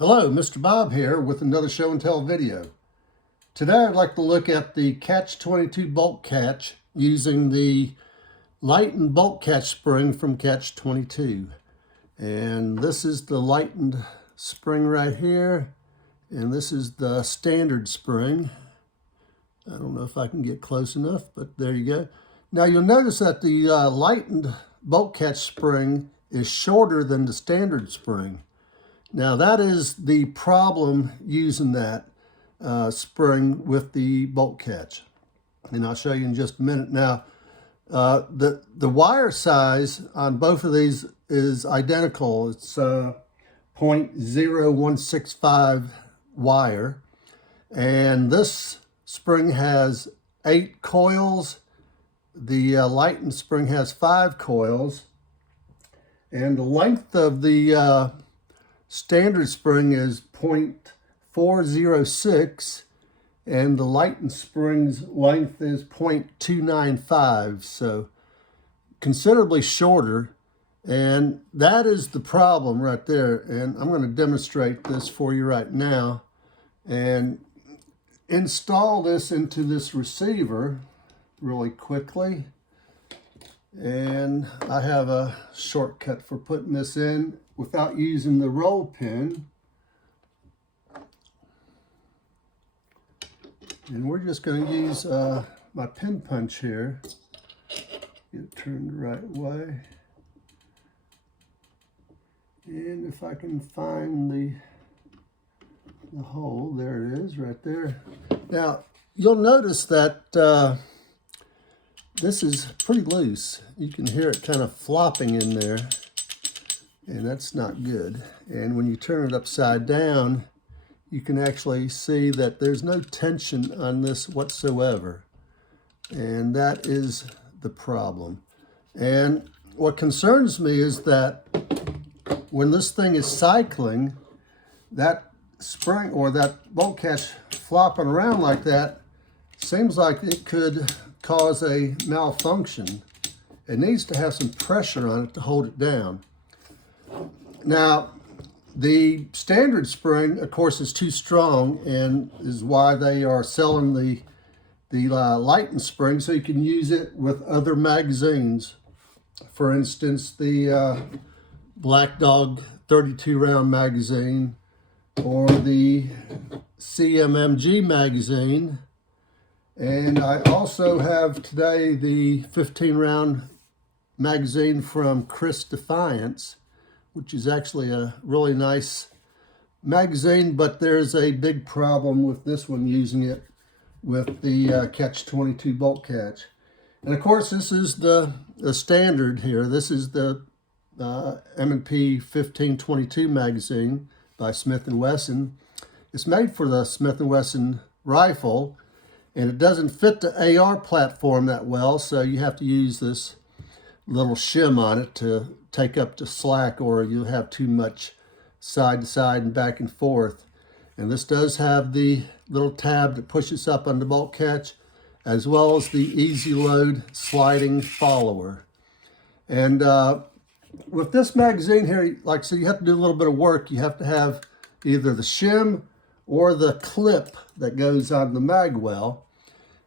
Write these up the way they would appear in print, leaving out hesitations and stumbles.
Hello, Mr. Bob here with another show and tell video. Today I'd like to look at the Catch 22 bolt catch using the Lighten bolt catch spring from Catch 22. And this is the lightened spring right here, and this is the standard spring. I don't know if I can get close enough, but there you go. Now you'll notice that the lightened bolt catch spring is shorter than the standard spring. Now that is the problem using that spring with the bolt catch. And I'll show you in just a minute. Now, the wire size on both of these is identical. It's 0.0165 wire. And this spring has 8 coils. The Lighten spring has 5 coils. And the length of the standard spring is 0.406, and the Lighten spring's length is 0.295, so considerably shorter. And that is the problem right there. And I'm going to demonstrate this for you right now and install this into this receiver really quickly. And I have a shortcut for putting this in without using the roll pin. And we're just going to use my pin punch here. Get it turned the right way. And if I can find the hole, there it is right there. Now, you'll notice that this is pretty loose. You can hear it kind of flopping in there, and that's not good. And when you turn it upside down, you can actually see that there's no tension on this whatsoever. And that is the problem. And what concerns me is that when this thing is cycling, that spring or that bolt catch flopping around like that seems like it could cause a malfunction. It needs to have some pressure on it to hold it down. Now, the standard spring, of course, is too strong, and is why they are selling the Lighten spring, so you can use it with other magazines. For instance, the Black Dog 32 round magazine, or the CMMG magazine. And I also have today the 15 round magazine from Chris Defiance, which is actually a really nice magazine, but there's a big problem with this one using it with the Catch 22 bolt catch. And of course, this is the standard here. This is the M&P 1522 magazine by Smith & Wesson. It's made for the Smith & Wesson rifle, and it doesn't fit the AR platform that well, so you have to use this little shim on it to take up the slack, or you'll have too much side to side and back and forth. And this does have the little tab that pushes up on the bolt catch, as well as the easy load sliding follower. And with this magazine here, like I said, you have to do a little bit of work. You have to have either the shim or the clip that goes on the mag well.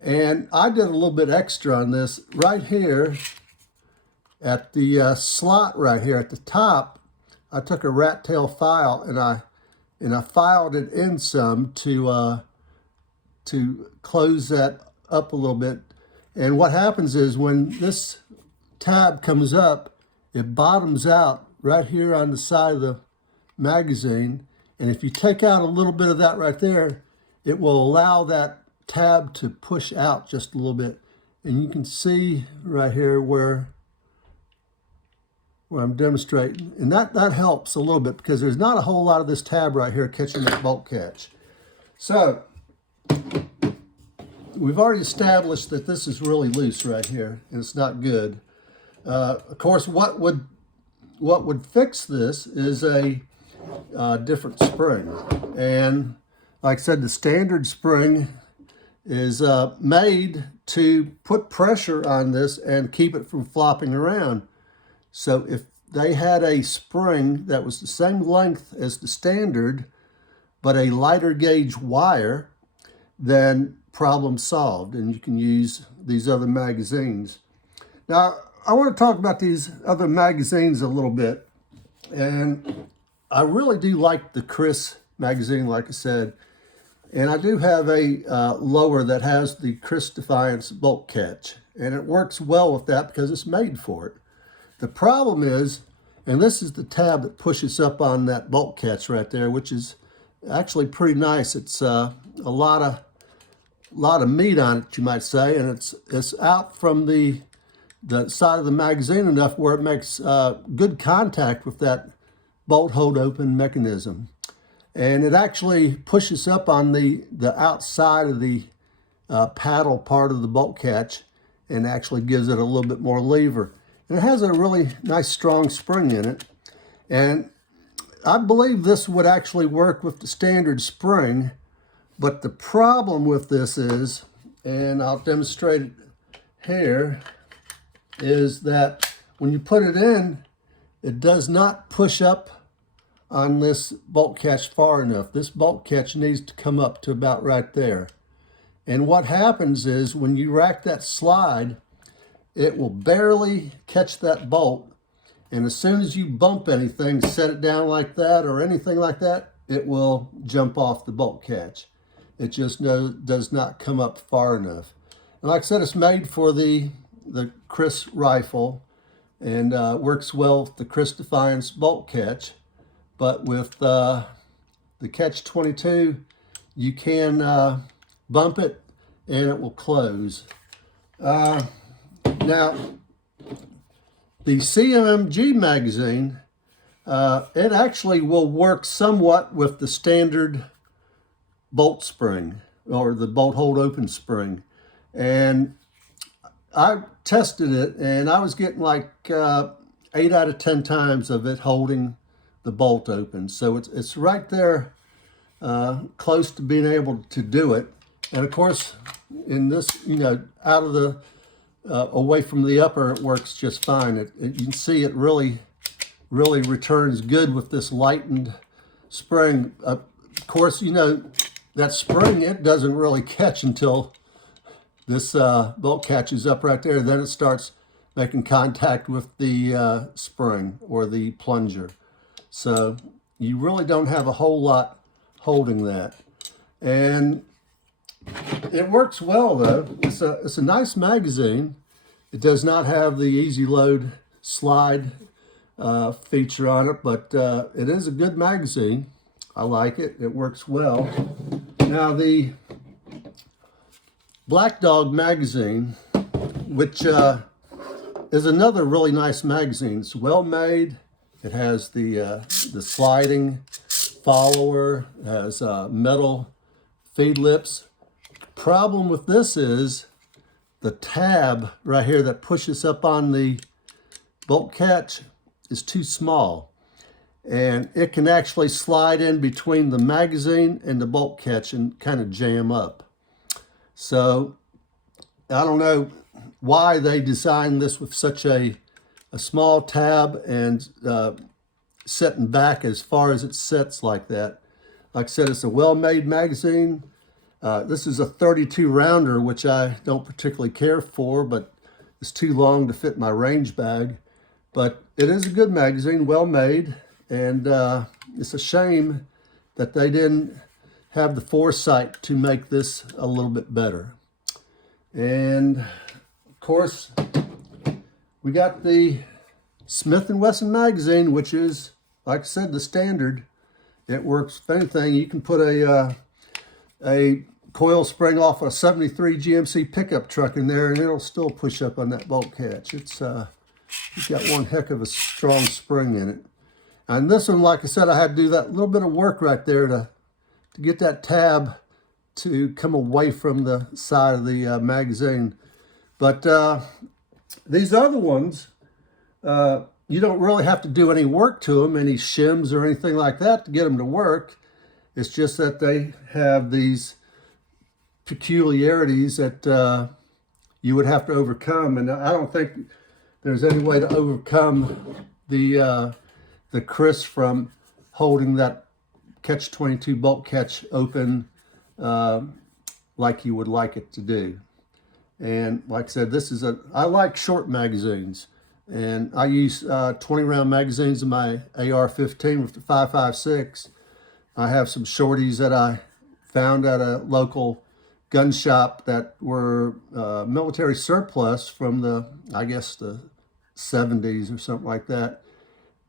And I did a little bit extra on this right here at the slot right here at the top. I took a rat tail file and I filed it in some to close that up a little bit. And what happens is when this tab comes up, it bottoms out right here on the side of the magazine. And if you take out a little bit of that right there, it will allow that tab to push out just a little bit. And you can see right here where I'm demonstrating. And that helps a little bit because there's not a whole lot of this tab right here catching that bolt catch. So we've already established that this is really loose right here, and it's not good. Of course, what would fix this is a different spring. And like I said, the standard spring is made to put pressure on this and keep it from flopping around. So if they had a spring that was the same length as the standard, but a lighter gauge wire, then problem solved, and you can use these other magazines. Now, I want to talk about these other magazines a little bit, and I really do like the Chris magazine, like I said, and I do have a lower that has the Chris Defiance bolt catch, and it works well with that because it's made for it. The problem is, and this is the tab that pushes up on that bolt catch right there, which is actually pretty nice. It's a lot of meat on it, you might say, and it's out from the side of the magazine enough where it makes good contact with that bolt hold open mechanism. And it actually pushes up on the outside of the paddle part of the bolt catch and actually gives it a little bit more lever. And it has a really nice strong spring in it. And I believe this would actually work with the standard spring, but the problem with this is, and I'll demonstrate it here, is that when you put it in, it does not push up on this bolt catch far enough. This bolt catch needs to come up to about right there. And what happens is when you rack that slide, it will barely catch that bolt. And as soon as you bump anything, set it down like that or anything like that, it will jump off the bolt catch. It just does not come up far enough. And like I said, it's made for the Chris rifle and works well with the Chris Defiance bolt catch. But with the Catch 22, you can bump it and it will close. Now, the CMMG magazine, it actually will work somewhat with the standard bolt spring or the bolt hold open spring. And I tested it and I was getting like 8 out of 10 times of it holding the bolt open. So it's right there close to being able to do it. And of course, in this, out of the, away from the upper, it works just fine. You can see it really returns good with this lightened spring. Of course, that spring, it doesn't really catch until this bolt catches up right there. Then it starts making contact with the spring or the plunger. So you really don't have a whole lot holding that. And it works well though. It's a nice magazine. It does not have the easy load slide feature on it, but it is a good magazine. I like it. It works well. Now the Black Dog magazine, which is another really nice magazine. It's well made. It has the sliding follower. It has metal feed lips. Problem with this is the tab right here that pushes up on the bolt catch is too small. And it can actually slide in between the magazine and the bolt catch and kind of jam up. So I don't know why they designed this with such a small tab and setting back as far as it sets like that. Like I said, it's a well-made magazine. This is a 32 rounder, which I don't particularly care for, but it's too long to fit my range bag. But it is a good magazine, well made, and it's a shame that they didn't have the foresight to make this a little bit better. And of course, we got the Smith & Wesson magazine, which is, like I said, the standard. It works, if anything, you can put a coil spring off a 73 GMC pickup truck in there and it'll still push up on that bolt catch. It's got one heck of a strong spring in it. And this one, like I said, I had to do that little bit of work right there to get that tab to come away from the side of the magazine. But these other ones, you don't really have to do any work to them, any shims or anything like that to get them to work. It's just that they have these peculiarities that you would have to overcome. And I don't think there's any way to overcome the Chris from holding that catch 22 bolt catch open like you would like it to do. And like I said, I like short magazines, and I use 20 round magazines in my AR-15 with the 5.56. I have some shorties that I found at a local gun shop that were military surplus from I guess the 70s or something like that.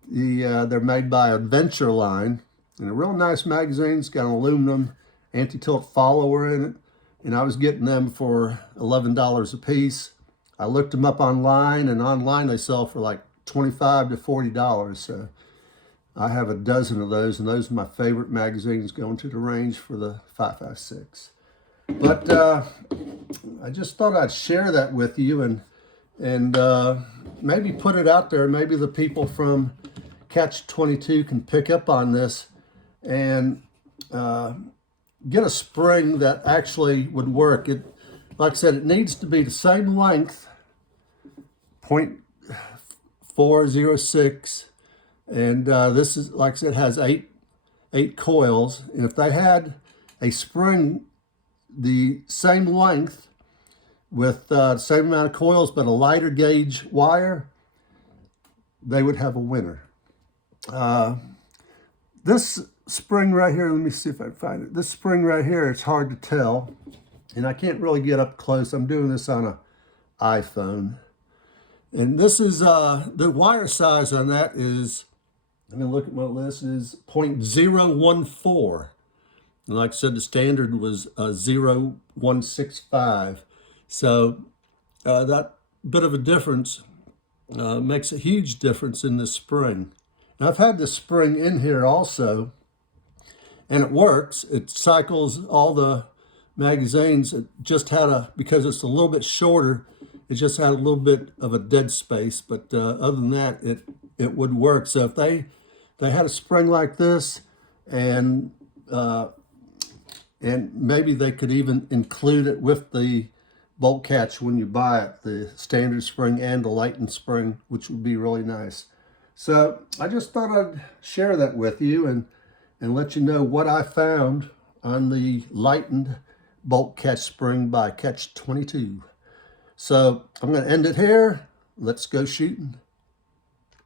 They're made by Adventure Line, and a real nice magazine's got an aluminum anti-tilt follower in it, and I was getting them for $11 a piece. I looked them up online, and online they sell for like $25 to $40. So I have a dozen of those, and those are my favorite magazines going to the range for the 5.56. But I just thought I'd share that with you and maybe put it out there. Maybe the people from Catch 22 can pick up on this and get a spring that actually would work. Like I said, it needs to be the same length, 0.406, and this is, like I said, has eight coils. And if they had a spring the same length with the same amount of coils but a lighter gauge wire, they would have a winner. This spring right here, let me see if I can find it. This spring right here, it's hard to tell, and I can't really get up close. I'm doing this on an iPhone. And this is, the wire size on that is, I'm gonna look at my list, is 0.014. And like I said, the standard was 0.165. So that bit of a difference makes a huge difference in this spring. Now I've had this spring in here also, and it works. It cycles all the magazines. It just had because it's a little bit shorter, it just had a little bit of a dead space, but other than that, it would work. So if they had a spring like this, and maybe they could even include it with the bolt catch when you buy it, the standard spring and the Lighten spring, which would be really nice. So I just thought I'd share that with you and let you know what I found on the Lighten bolt catch spring by Catch 22. So I'm going to end it here. Let's go shooting.